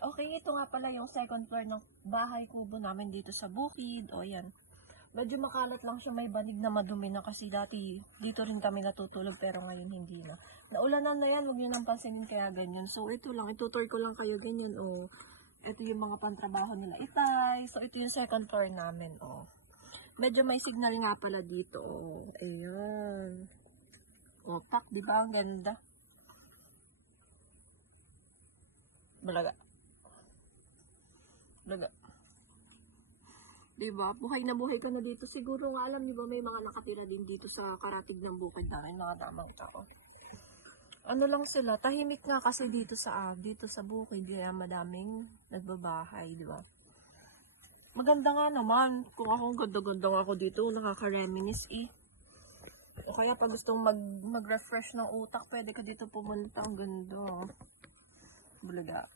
Okay, ito nga pala yung second floor ng bahay kubo namin dito sa bukid. O yan. Medyo makalat lang siya, may banig na madumi na kasi dati dito rin kami natutulog pero ngayon hindi na. Naulanan na yan, huwag nyo nang pansinin kaya ganyan. So ito lang, itutour ko lang kayo ganyan. O, ito yung mga pantrabaho nila itay. So ito yung second floor namin. O, medyo may signal nga pala dito. O, ayun. Otak, di ba? Ang ganda. Balaga. Balaga. Diba? Buhay na buhay ka na dito. Siguro nga alam, diba, may mga nakatira din dito sa karatig ng bukid namin, mga damang tao. Ano lang sila, tahimik nga kasi dito sa bukid, kaya madaming nagbabahay, diba? Maganda nga naman. Kung akong ganda-ganda ako dito, nakaka-reminisce eh. O kaya pag gustong mag-refresh ng utak, pwede ka dito pumunta. Ang ganda. Bulaga.